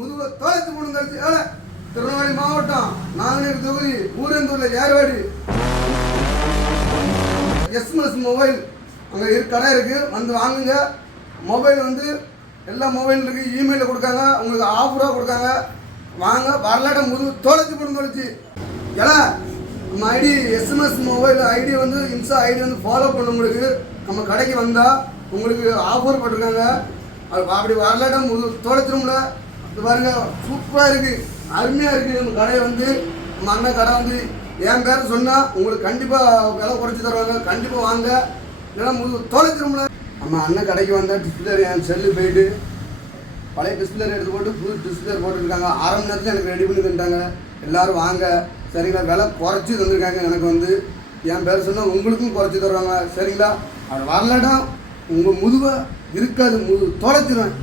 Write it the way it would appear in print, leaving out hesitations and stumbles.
முதுகுல தொலைத்து போன கழிச்சு திருநெல்வேலி மாவட்டம் நாங்குநேரி தொகுதி ஊரந்தூரில் ஏர்வாடி எஸ்எம்எஸ் மொபைல் அங்கே கடை இருக்குது, வந்து வாங்குங்க. மொபைல் வந்து எல்லா மொபைல் இருக்குது, இமெயிலில் கொடுக்காங்க, உங்களுக்கு ஆஃபராக கொடுக்காங்க. வாங்க, வரலாட்ட முதுகு தொலைச்சி போன தொலைச்சி ஏன்னா நம்ம ஐடி எஸ்எம்எஸ் மொபைல் ஐடி வந்து இன்ஸ்டா ஐடி வந்து ஃபாலோ பண்ணவங்களுக்கு நம்ம கடைக்கு வந்தால் உங்களுக்கு ஆஃபர் போட்டிருக்காங்க. அது அப்படி வரலாட்ட முதுகு தொலைச்சிரும்ல. இது பாருங்க, சூப்பராக இருக்குது, அருமையாக இருக்குது. நம்ம கடை வந்து நம்ம அண்ணன் கடை வந்து என் பேர் சொன்னால் உங்களுக்கு கண்டிப்பாக விலை குறைச்சி தருவாங்க. கண்டிப்பாக வாங்க, இல்லைன்னா முதுகு தொலைச்சிரும்ல. நம்ம அண்ணன் கடைக்கு வந்தால் டிஸ்பிளே என் செல்லு போயிட்டு பழைய டிஸ்பிளே எடுத்து போட்டு புது டிஸ்பிளே போட்டுருக்காங்க. 1/2 மணி நேரத்தில் எனக்கு ரெடி பண்ணி தந்துட்டாங்க. எல்லோரும் வாங்க, சரிங்களா? விலை குறைச்சி தந்துருக்காங்க. எனக்கு வந்து என் பேர் சொன்னால் உங்களுக்கும் குறைச்சி தருவாங்க, சரிங்களா? அது வரலடா உங்கள் முதுவை இருக்காது, முதுகு தொலைச்சிருவேன்.